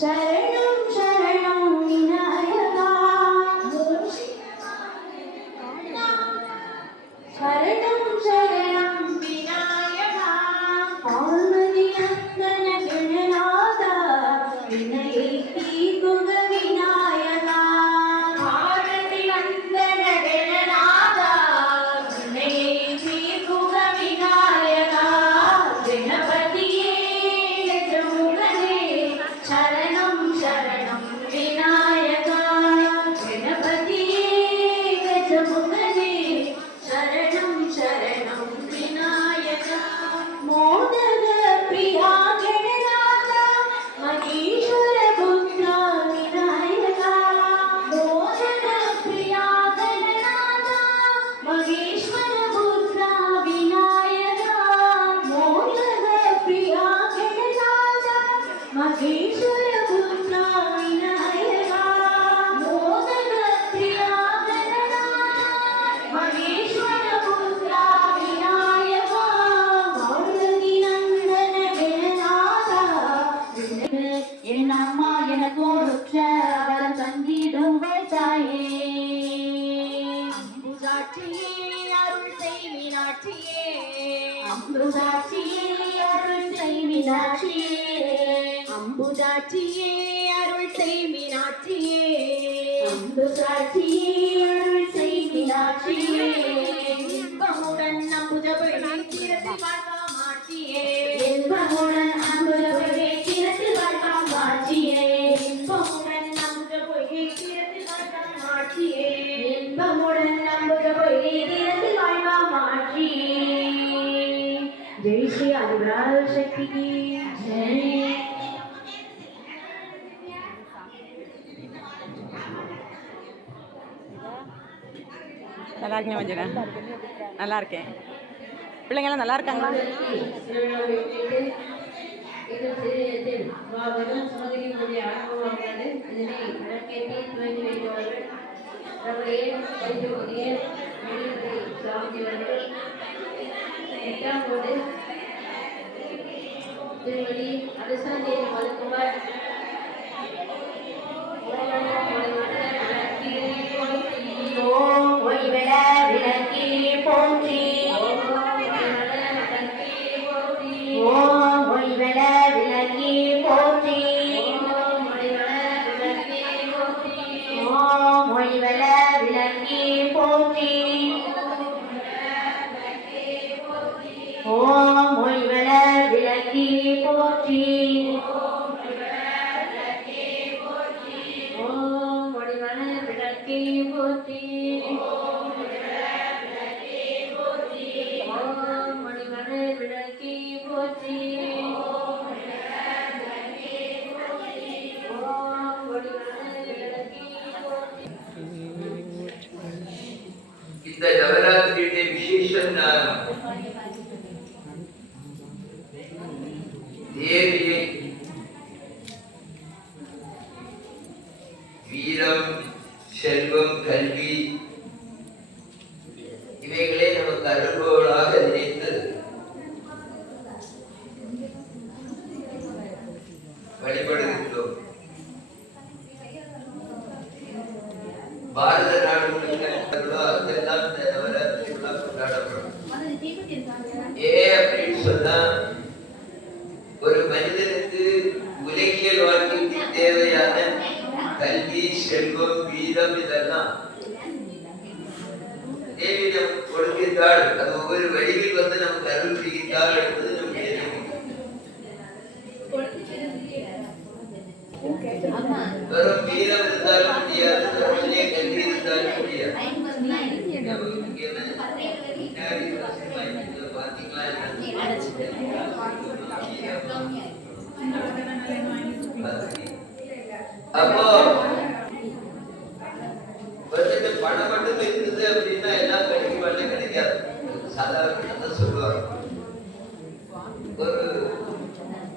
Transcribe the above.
Sharana I don't know. அருள் செய் அம்புதாட்சியே அருள் செய் அம்புதாட்சியே அருள் செய் அம்புதாட்சியே அருள் இன்பமுடன் அம்புதபடி இன்பமுடன் அம்புதபடி இன்பமுடன் அம்புதபடி இன்பமுடன் அம்புதபடி ஜெய் ஸ்ரீ அதிபராஜ சக்திக்கு ஜெய் நல்லா இருக்கீங்க மஞ்சுளா நல்லா இருக்கேன் பிள்ளைங்களாம் நல்லா இருக்காங்களா திருமதி அரசாங்க மதுக்குமார் ஓம் ஓம் ஒளிவெள விளக்கே போற்றி. ஓம் ஒளிவெள விளக்கே போற்றி. ஓம் ஒளிவெள விளக்கே போற்றி. இந்த நவராத்திரியுடைய விசேஷம் நான் தேவியை வீரம் செல்வம் கல்வி இவைகளே நமக்கு அனுபவங்களாக நினைத்து வழிபடுகின்றோம். பாரத நாடு அதெல்லாம் இந்த நவராத்திரி கொண்டாடப்படும். ஏன் அப்படின்னு சொன்னா கல்வி செல்வம் வீரம் இதெல்லாம். தேவி நமக்கு அது ஒவ்வொரு வந்து நமக்கு அருள் என்பது நம்முடைய வெறும் வீரம் இருந்தாலும் முடியாது. வெறுமனே கல்வி இருந்தாலும் முடியாது. பாத்தீங்களா? அப்போ பணம் மட்டும் இருந்தது அப்படின்னா எல்லாம் கிடைக்க மாட்டேன் கிடைக்காது. சாதாரண சொல்லுவாங்க.